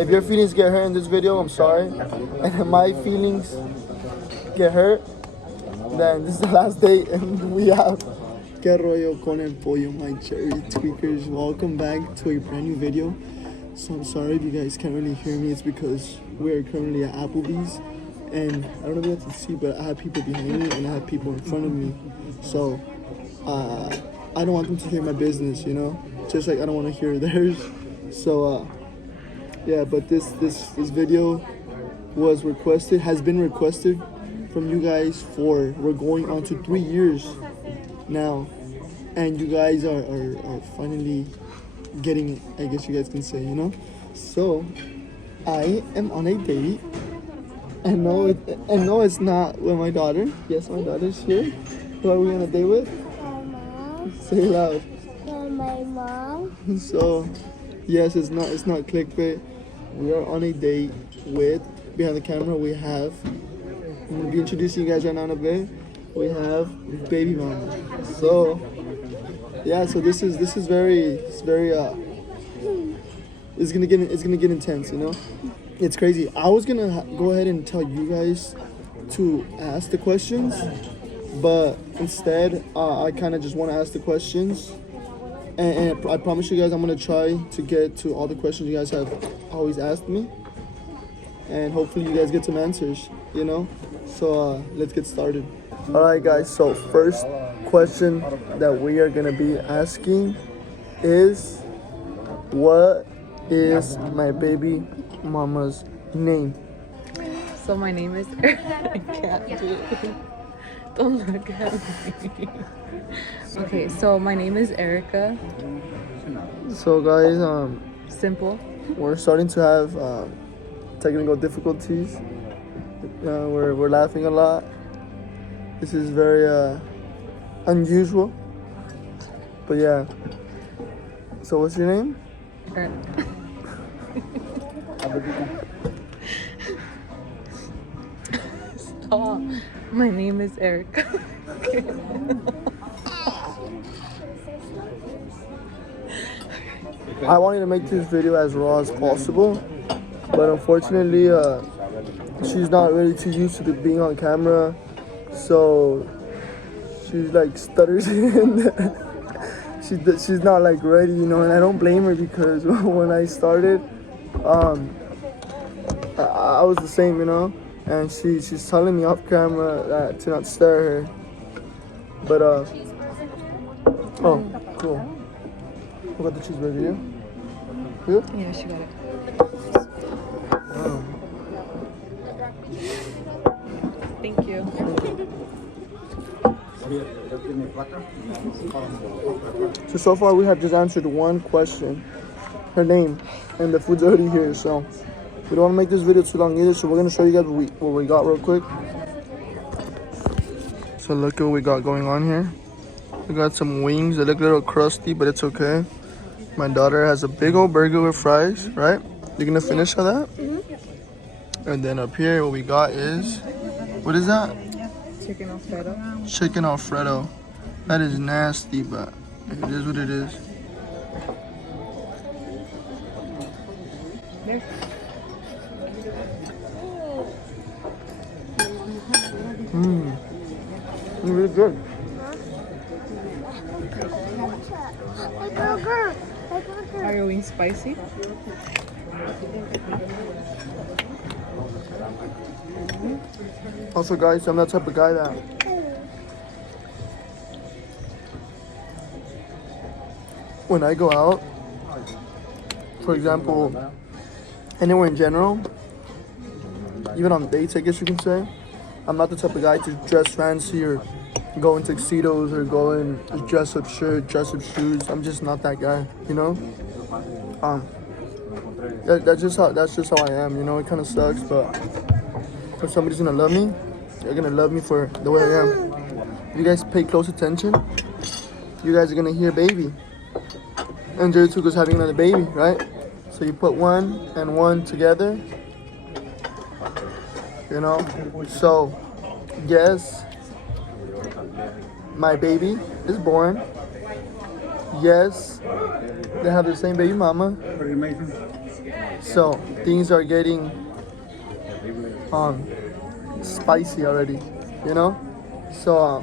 if your feelings get hurt in this video, I'm sorry. And if my feelings get hurt, then this is the last date and we have Que rollo con el pollo, my cherry tweakers. Welcome back to a brand new video. So I'm sorry if you guys can't really hear me. It's because we're currently at Applebee's. And I don't know if you have to see, but I have people behind me and I have people in front of me. So I don't want them to hear my business, you know? Just like I don't want to hear theirs. So yeah, but this video has been requested from you guys for, we're going on to 3 years now, and you guys are finally getting it, I guess you guys can say, you know? So I am on a date, and no, it's not with my daughter. Yes, my daughter's here. Who are we on a date with? My mom. Say it loud. And my mom. So yes, it's not clickbait. We are on a date with, behind the camera we have, I'm gonna be introducing you guys right now in a bit. We have baby mama. So yeah, so this is very it's gonna get intense, you know? It's crazy. I was gonna go ahead and tell you guys to ask the questions, but instead I kind of just want to ask the questions, and I promise you guys I'm gonna try to get to all the questions you guys have always asked me, and hopefully you guys get some answers, you know? So let's get started. Alright guys, so first question that we are gonna be asking is, what is my baby mama's name? So my name is I can't do it. Don't look at me. Okay, so my name is Erica. So guys, Simple. we're starting to have technical difficulties. We're laughing a lot. This is very unusual, but yeah. So what's your name? Stop. My name is Erica. I wanted to make this video as raw as possible, but unfortunately she's not really too used to being on camera, so she like stutters and she's not like ready, you know, and I don't blame her, because when I started I was the same, you know, and she's telling me off camera to not stare at her, but oh cool. What about the cheeseburger? You? Yeah, she got it. Oh. Thank you. So far we have just answered one question, her name, and the food's already here, so we don't want to make this video too long either, so we're going to show you guys what we got real quick. So look at what we got going on here. We got some wings. They look a little crusty, but it's okay. My daughter has a big old burger with fries, right? You're going to finish all that? Mm-hmm. And then up here what we got is, what is that? Chicken Alfredo. Chicken Alfredo. That is nasty, but it is what it is. There. Mmm. Really good. My burger. Are your wings spicy? Also guys, I'm that type of guy that when I go out, for example, anywhere in general, even on dates I guess you can say, I'm not the type of guy to dress fancy or go in tuxedos or go in a dress up shirt, dress up shoes. I'm just not that guy, you know? That's just how I am, you know? It kind of sucks, but if somebody's gonna love me, they're gonna love me for the way I am. If you guys pay close attention, you guys are gonna hear baby. And Jerry Tuco's having another baby, right? So you put one and one together, you know? So, yes, my baby is born. Yes, they have the same baby mama. So things are getting spicy already, you know. So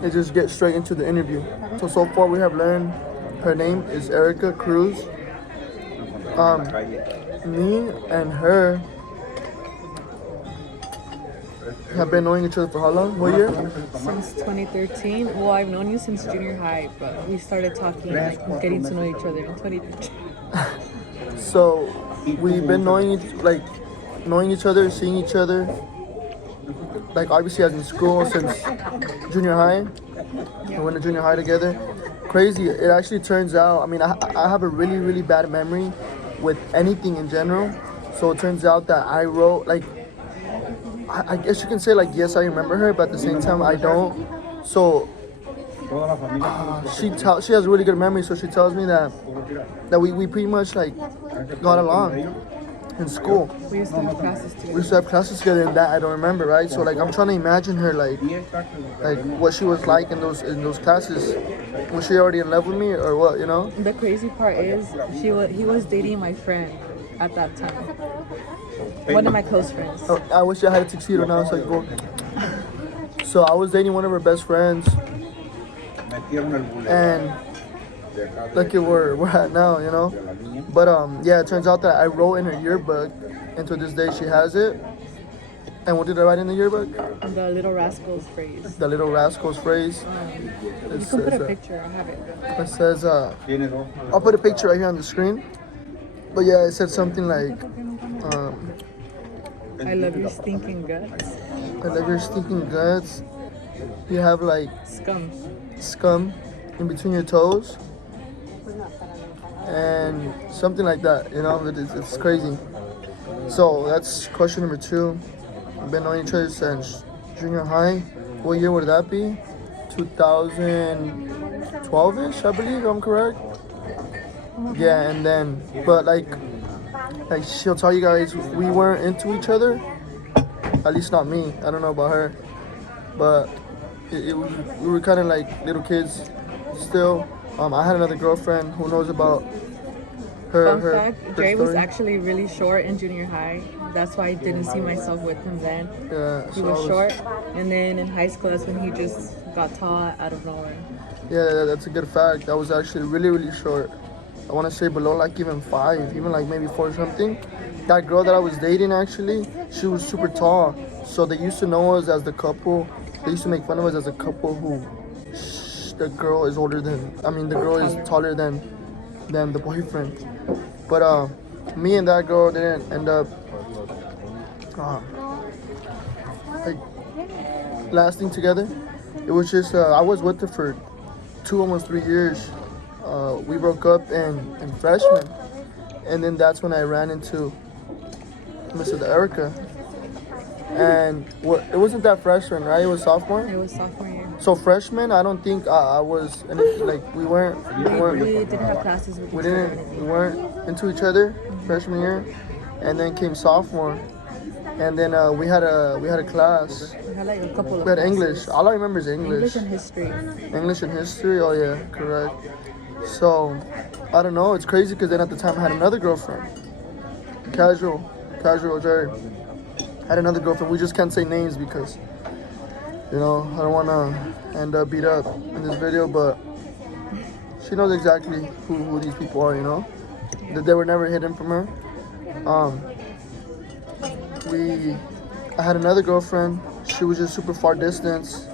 let's just get straight into the interview. So far we have learned her name is Erica Cruz. Me and her have been knowing each other for how long? What year? Since 2013. Well, I've known you since junior high, but we started talking, like getting to know each other in 2013. So we've been knowing each other, seeing each other, like obviously as in school since junior high. We went to junior high together. Crazy. It actually turns out, I mean, I have a really, really bad memory with anything in general. So it turns out that I wrote, like, I guess you can say, like, yes, I remember her, but at the same time, I don't. So she has a really good memory, so she tells me that we pretty much, like, got along in school. We used to have classes together. We used to have classes together, and that I don't remember, right? So like I'm trying to imagine her like what she was like in those classes. Was she already in love with me or what? You know? The crazy part is he was dating my friend at that time. One of my close friends. Oh, I wish I had a tuxedo now. It's like, well. So I was dating one of her best friends, and look at where we're at now, you know. But yeah, it turns out that I wrote in her yearbook, and to this day she has it. And what did I write in the yearbook? The Little Rascals phrase. The Little Rascals phrase. You can put a picture. I have it. It says, I'll put a picture right here on the screen. But yeah, it said something like, I love your stinking guts. I love your stinking guts. You have like scum in between your toes. And something like that, you know, it's crazy. So that's question number 2. We've been knowing each other since junior high. What year would that be? 2012-ish, I believe, if I'm correct. Yeah, and then, but like she'll tell you guys, we weren't into each other. At least not me. I don't know about her. But we were kind of like little kids still. I had another girlfriend who knows about her. Fun fact, Jay story. was actually really short in junior high. That's why I didn't see myself with him then. Yeah, He was short. And then in high school, that's when he just got tall out of nowhere. Yeah, that's a good fact. I was actually really, really short. I want to say below like even 5, even like maybe 4 or something. That girl that I was dating actually, she was super tall. So they used to know us as the couple. They used to make fun of us as a couple who the girl is older than, the girl is taller than the boyfriend. But me and that girl didn't end up like lasting together. It was just I was with her for 2, almost 3 years. We broke up in freshman, and then that's when I ran into Mrs. Erica. And it wasn't that freshman, right? It was sophomore. It was sophomore year. So freshman, I don't think I was like we weren't. We didn't have classes with each other. We weren't into each other freshman year, and then came sophomore, and then we had a class. We had like a couple of We had classes. English. All I remember is English. English and history. English and history. Oh yeah, correct. So I don't know. It's crazy because then at the time I had another girlfriend. Casual, Jerry. I had another girlfriend. We just can't say names because, you know, I don't want to end up beat up in this video, but she knows exactly who these people are, you know? That they were never hidden from her. I had another girlfriend. She was just super far distance.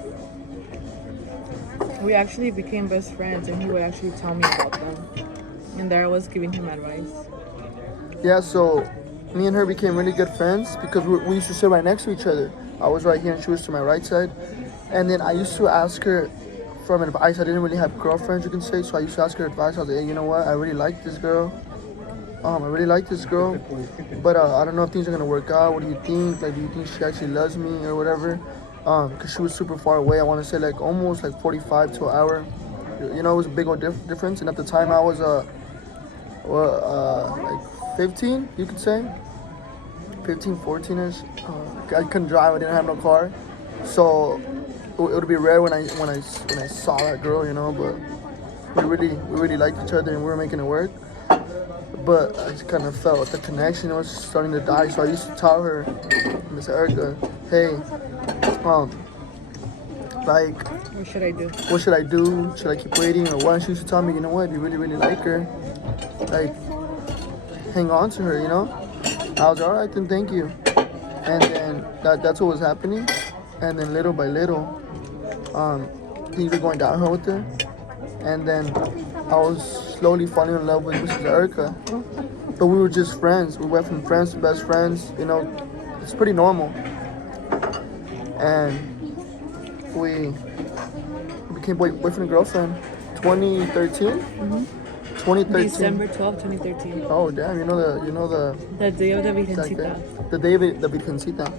We actually became best friends, and he would actually tell me about them. And there I was giving him advice. Yeah, so me and her became really good friends because we used to sit right next to each other. I was right here and she was to my right side. And then I used to ask her for advice. I didn't really have girlfriends, you can say, so I used to ask her advice. I was like, hey, you know what? I really like this girl. But I don't know if things are gonna work out. What do you think? Like, do you think she actually loves me or whatever? Cause she was super far away. I want to say like almost like 45 to an hour. You know, it was a big old difference. And at the time I was like 15, you could say. 15, 14ish. I couldn't drive. I didn't have no car, so it would be rare when I saw that girl, you know. But we really liked each other and we were making it work. but I just kind of felt the connection was starting to die. So I used to tell her, Miss Erica, hey, like, What should I do? what should I do? Should I keep waiting or what? She used to tell me, you know what, if you really, really like her, like, hang on to her, you know? I was all right, then thank you. And then that's what was happening. And then little by little, things were going downhill with her. And then I was slowly falling in love with Mrs. Erica. But we were just friends. We went from friends to best friends, you know, it's pretty normal. And we became boyfriend and girlfriend 2013. 2013. December 12, 2013. Oh damn! You know the The day of the exact day. Virgencita. The day of the Virgencita.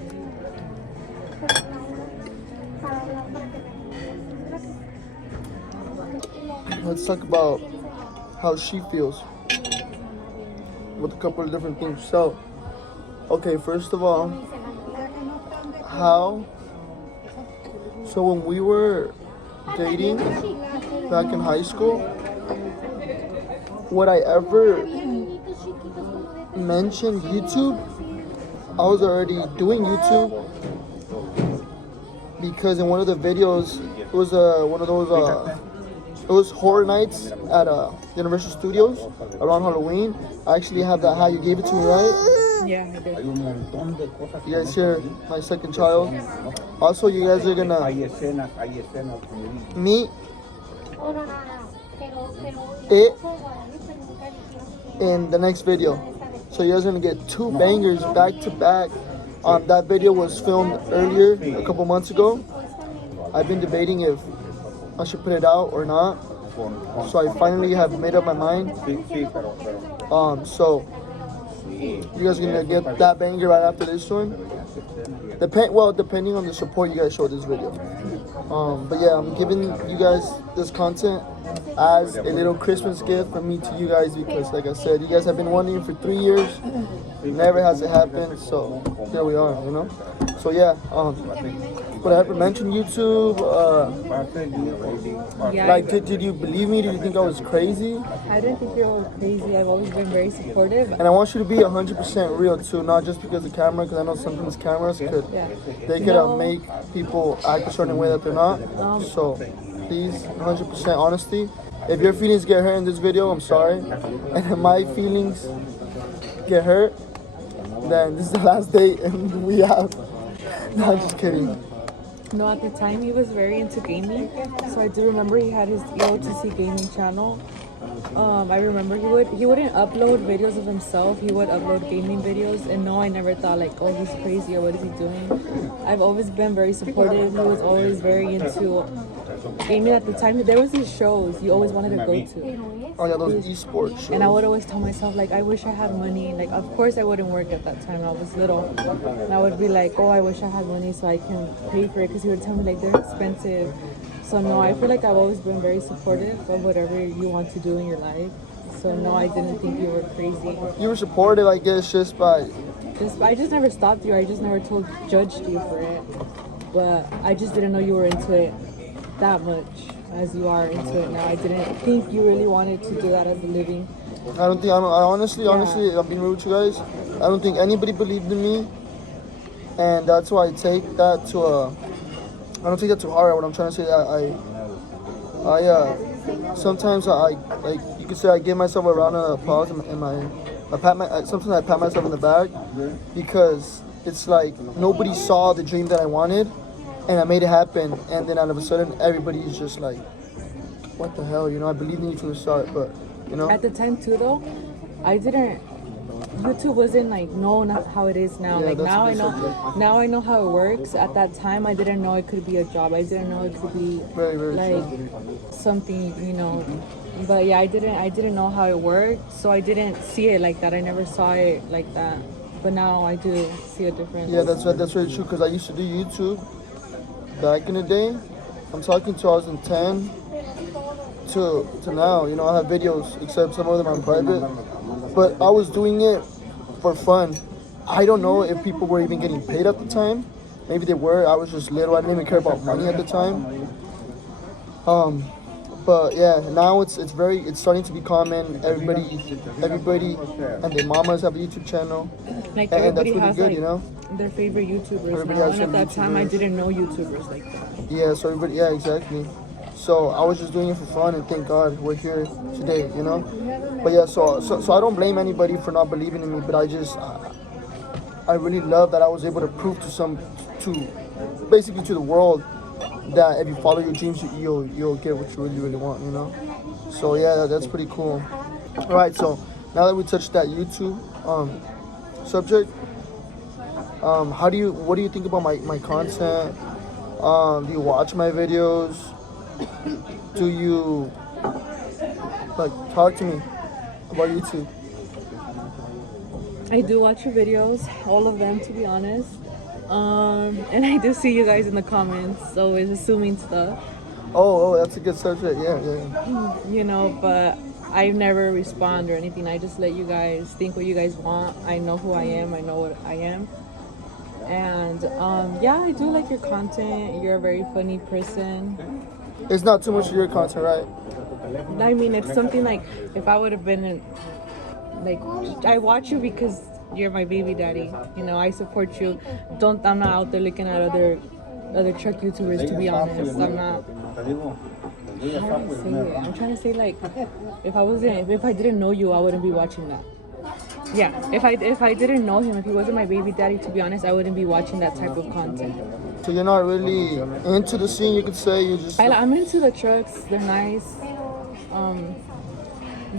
Let's talk about how she feels with a couple of different things. So, okay, first of all, so when we were dating back in high school, would I ever mention YouTube? I was already doing YouTube because in one of the videos, it was one of those it was horror nights at Universal Studios around Halloween. I actually have that hat. You gave it to me, right? Yeah, I did. You guys hear my second child. Also, you guys are gonna meet it in the next video. So you guys are gonna get two bangers back to back. That video was filmed earlier, a couple months ago. I've been debating if I should put it out or not. So I finally have made up my mind. So you guys are gonna get that banger right after this one. Depending on the support you guys show this video. But yeah, I'm giving you guys this content as a little Christmas gift from me to you guys because, like I said, you guys have been wanting it for 3 years. Never has it happened, so here we are, you know. So yeah, would I ever mention YouTube? Yeah, Like, did you believe me? Did you think I was crazy? I didn't think you were crazy. I've always been very supportive. And I want you to be 100% real too, not just because of camera, because I know sometimes cameras could make people act a certain way that they're not. So please, 100% honesty. If your feelings get hurt in this video, I'm sorry. And if my feelings get hurt, then this is the last date and we have. No, I'm just kidding. No, at the time he was very into gaming, so I do remember he had his EOTC gaming channel. I remember he wouldn't upload videos of himself. He would upload gaming videos, and no, I never thought like, oh, he's crazy or what is he doing. I've always been very supportive. He was always very into gaming at the time. There was these shows you always wanted to go to. Oh yeah, those esports shows. And I would always tell myself, like, I wish I had money. Like, of course I wouldn't work at that time. I was little. And I would be like, oh, I wish I had money so I can pay for it. Because he would tell me, like, they're expensive. So, no, I feel like I've always been very supportive of whatever you want to do in your life. So, no, I didn't think you were crazy. You were supportive, I guess, just by... I just never stopped you. I just never judged you for it. But I just didn't know you were into it that much as you are into it now. I didn't think you really wanted to do that as a living. Honestly, I'm being rude to you guys. I don't think anybody believed in me. And that's why I take that to I don't take that too hard. What I'm trying to say, sometimes like you could say I give myself a round of applause sometimes I pat myself in the back because it's like nobody saw the dream that I wanted and I made it happen, and then all of a sudden everybody's just like, what the hell, you know? I believed in you from the start, but you know. At the time too though, YouTube wasn't like known how it is now. Yeah, like that's now what I they know said. now I know how it works. At that time I didn't know it could be a job. I didn't know it could be Very, very like true. something, you know. But yeah, I didn't know how it worked, so I didn't see it like that. I never saw it like that. But now I do see a difference. Yeah, that's very true. Because I used to do YouTube back in the day. I'm talking 2010 to now. You know, I have videos, except some of them are private. But I was doing it for fun. I don't know if people were even getting paid at the time. Maybe they were. I was just little. I didn't even care about money at the time. But yeah, now it's starting to be common. Everybody and their mamas have a YouTube channel, Like and that's everybody really has good, like you know. their favorite YouTubers Everybody now, has and at their that time I YouTubers. didn't know YouTubers like that. Yeah, so everybody, yeah, exactly. So I was just doing it for fun, and thank God we're here today, you know. But yeah, so I don't blame anybody for not believing in me, but I really love that I was able to prove to basically to the world that if you follow your dreams, you'll get what you really want, you know. So yeah, that's pretty cool. All right, so now that we touched that YouTube subject, what do you think about my content? Do you watch my videos? Do you like talk to me about YouTube? I do watch your videos, all of them to be honest. And I do see you guys in the comments, always assuming stuff, Oh, that's a good subject. Yeah. you know, but I never respond or anything. I just let you guys think what you guys want. I know who I am, I know what I am. And yeah, I do like your content. You're a very funny person. It's not too much of your content, right? I mean, it's something like if I would have been in, like, I watch you because you're my baby daddy. You know, I support you. I'm not out there looking at other truck YouTubers. To be honest, I'm not. How do I say it? I'm trying to say like, if I didn't know you, I wouldn't be watching that. Yeah, if I didn't know him, if he wasn't my baby daddy, to be honest, I wouldn't be watching that type of content. So you're not really into the scene, you could say. You just. I'm into the trucks. They're nice.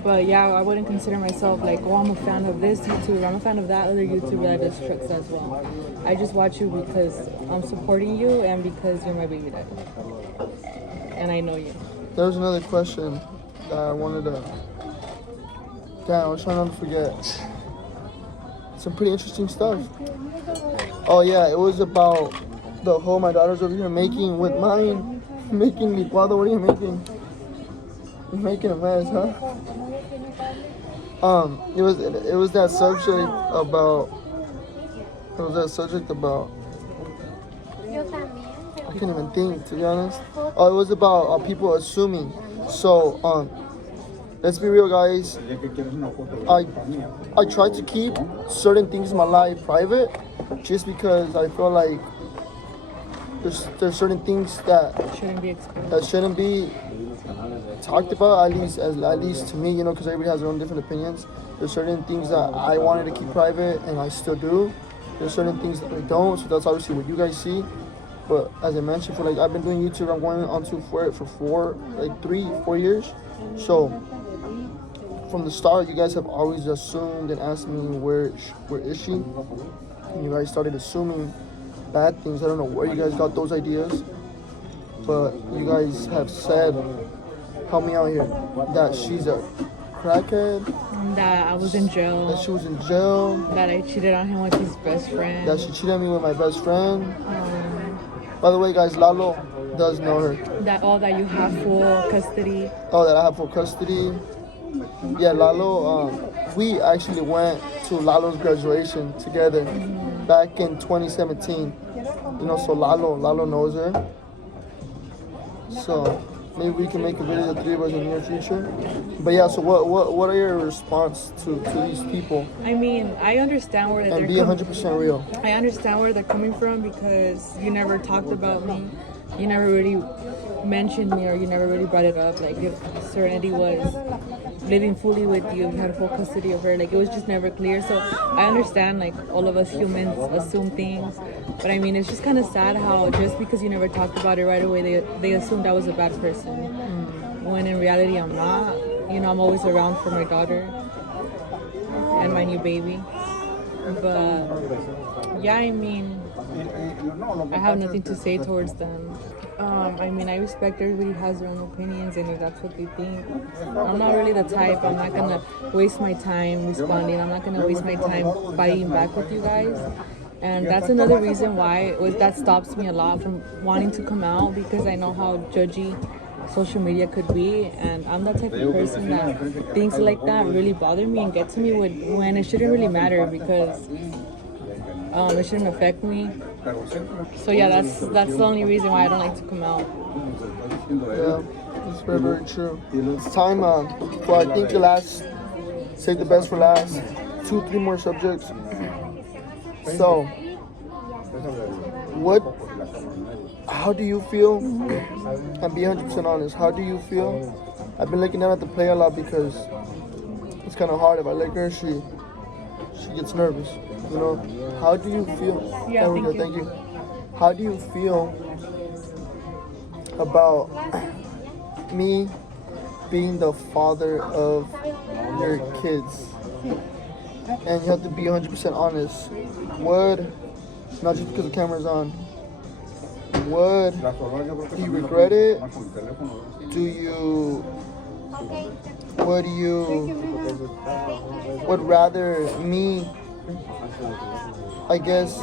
But yeah, I wouldn't consider myself like, oh, I'm a fan of this YouTuber. I'm a fan of that other YouTuber that does trucks as well. I just watch you because I'm supporting you and because you're my baby daddy. And I know you. There's another question that I wanted to. Damn, I was trying not to forget. Some pretty interesting stuff. Oh yeah, it was about the hole my daughter's over here making with mine. Making licuado. What are you making? You're making a mess, huh? It was that subject about. I can't even think, to be honest. Oh, it was about people assuming. So, let's be real, guys. I try to keep certain things in my life private, just because I feel like there's certain things that shouldn't be talked about, at least to me, you know, because everybody has their own different opinions. There's certain things that I wanted to keep private, and I still do. There's certain things that I don't, so that's obviously what you guys see. But as I mentioned, I've been doing YouTube. I'm going on to for 4 years. So from the start, you guys have always assumed and asked me where is she, and you guys started assuming bad things. I don't know where you guys got those ideas, but you guys have said, help me out here, that she's a crackhead. That I was in jail. That she was in jail. That I cheated on him with his best friend. That she cheated on me with my best friend. By the way, guys, Lalo does know her. That you have full custody. Oh, that I have full custody. Yeah, Lalo. We actually went to Lalo's graduation together back in 2017. You know, so Lalo knows her. So maybe we can make a video, the three of us, in the near future. But yeah, so what are your response to these people? I mean, I understand where they're and be 100% real. I understand where they're coming from because you never talked about me. You never really mentioned me, or you never really brought it up. Like if Serenity was living fully with you, you had full custody of her. Like it was just never clear. So I understand, like all of us humans assume things. But I mean, it's just kind of sad how just because you never talked about it right away, they assumed I was a bad person. When in reality, I'm not. You know, I'm always around for my daughter and my new baby. But yeah, I mean, I have nothing to say towards them. I mean, I respect everybody has their own opinions, and if that's what they think. I'm not really the type. I'm not gonna waste my time responding. I'm not gonna waste my time fighting back with you guys. And that's another reason why that stops me a lot from wanting to come out, because I know how judgy social media could be, and I'm that type of person that things like that really bother me and get to me when it shouldn't really matter, because it shouldn't affect me. So yeah, that's the only reason why I don't like to come out. Yeah. It's very, very true. It's time for, I think, save the best for last. 2-3 more subjects. So, how do you feel? And be 100% honest. How do you feel? I've been looking down at the play a lot because it's kind of hard. If I lick her, she gets nervous. You know. How do you feel? Yeah, there we go. Thank you. How do you feel about me being the father of your kids? And you have to be 100% honest. Not just because the camera's on, do you regret it? Would rather me, I guess,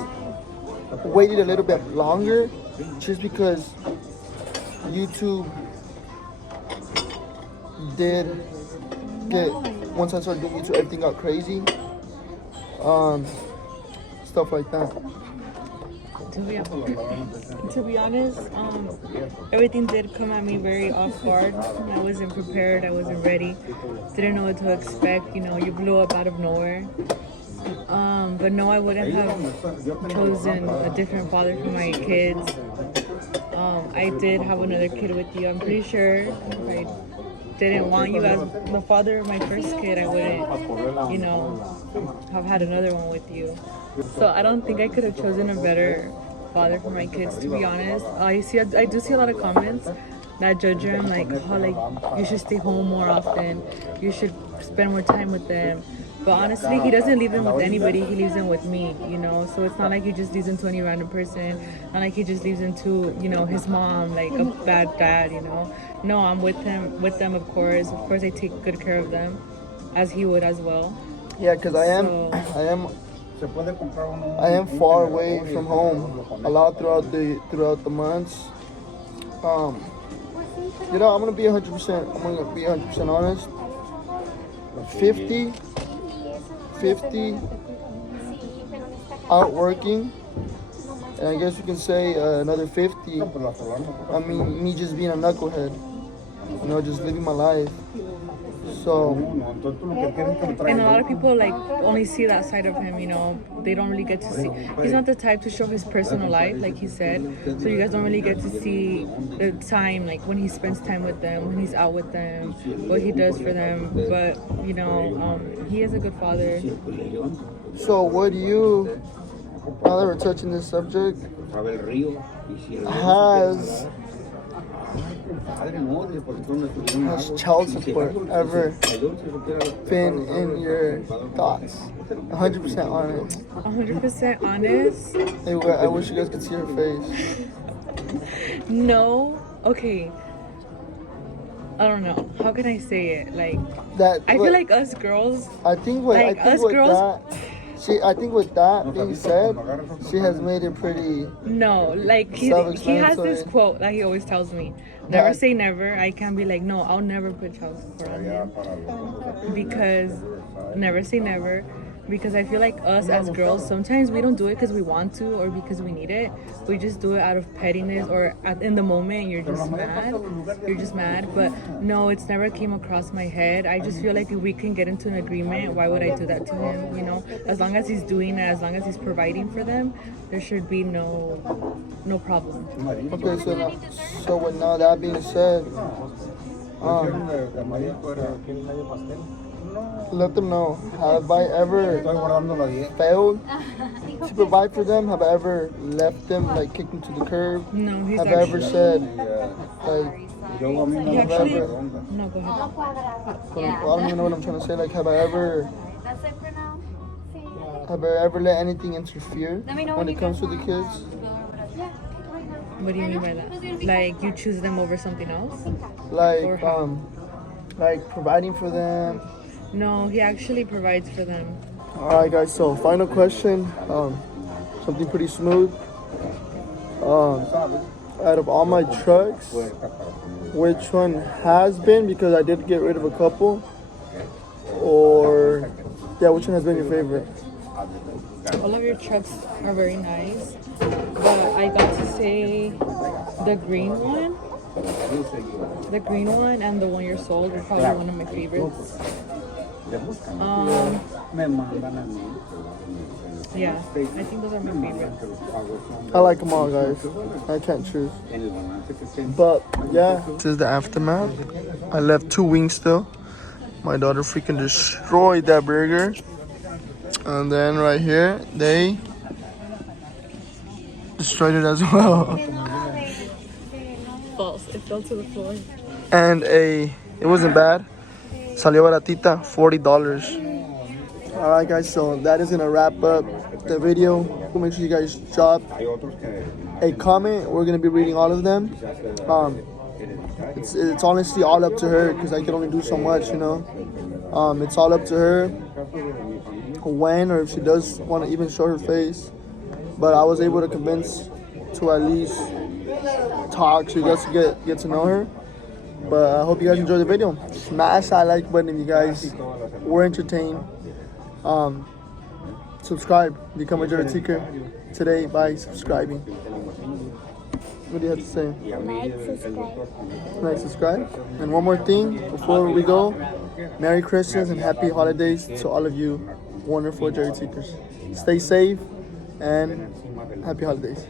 waited a little bit longer just because YouTube did get, once I started doing YouTube, everything got crazy. Stuff like that. To be honest, everything did come at me very off guard. I wasn't prepared. I wasn't ready. Didn't know what to expect. You know, you blew up out of nowhere. But no, I wouldn't have chosen a different father for my kids. I did have another kid with you. I'm pretty sure if I didn't want you as the father of my first kid, I wouldn't, you know, have had another one with you. So I don't think I could have chosen a better father for my kids, to be honest. I do see a lot of comments that judge him, like, how, like, you should stay home more often, you should spend more time with them. But honestly, he doesn't leave them with anybody, he leaves them with me, you know? So it's not like he just leaves them to any random person, not like he just leaves them to, you know, his mom, like a bad dad, you know? No, I'm with them, of course. Of course, I take good care of them, as he would as well. Yeah, because I am far away from home a lot throughout the months. You know, I'm gonna be 100% honest. 50 out working, and I guess you can say another 50. I mean, me just being a knucklehead, you know, just living my life. So, and a lot of people like only see that side of him, you know. They don't really get to see. He's not the type to show his personal life, like he said. So you guys don't really get to see the time, like when he spends time with them, when he's out with them, what he does for them. But you know, he is a good father. So what do you? Now that we're touching this subject, has child support ever been in your thoughts? 100% honest. 100% honest? I wish you guys could see her face. No. Okay. I don't know. How can I say it? Like, I feel like us girls. I think with that being said, she has made it pretty. No, like he has this quote that he always tells me: "Never say never." I can't be like, no, I'll never put child support on him, because never say never. Because I feel like us as girls, sometimes we don't do it because we want to or because we need it. We just do it out of pettiness, or in the moment you're just mad. But no, it's never came across my head. I just feel like if we can get into an agreement, why would I do that to him? You know, as long as he's doing it, as long as he's providing for them, there should be no problem. Okay, so with now that being said, let them know. Have I ever failed to provide for them? Have I ever left them, like, kicked them to the curb? No, he's Have I ever said, like, no, go ahead. I don't even know what I'm trying to say. Like, have I ever let anything interfere when it comes to the kids? What do you mean by that? Like, you choose them over something else? Like providing for them? No, he actually provides for them. Alright guys, so final question, something pretty smooth. Out of all my trucks, which one has been, because I did get rid of a couple, which one has been your favorite? All of your trucks are very nice, but I got to say the green one The green one and the 1 year old are probably one of my favorites. Yeah, I think those are my favorites. I like them all, guys. I can't choose. But yeah, this is the aftermath. I left 2 wings still. My daughter freaking destroyed that burger. And then right here, they destroyed it as well. False. It fell to the floor. And it wasn't bad. Salió baratita, $40. Alright guys, so that is gonna wrap up the video. Make sure you guys drop a comment. We're gonna be reading all of them. It's honestly all up to her because I can only do so much, you know. It's all up to her when or if she does want to even show her face. But I was able to convince to at least talk so you guys get to know her. But I hope you guys enjoyed the video. Smash that like button if you guys were entertained. Subscribe, become a Jerry Seeker today by subscribing. What do you have to say? Like, subscribe. And one more thing before we go, Merry Christmas and Happy Holidays to all of you wonderful Jerry Seekers. Stay safe and Happy Holidays.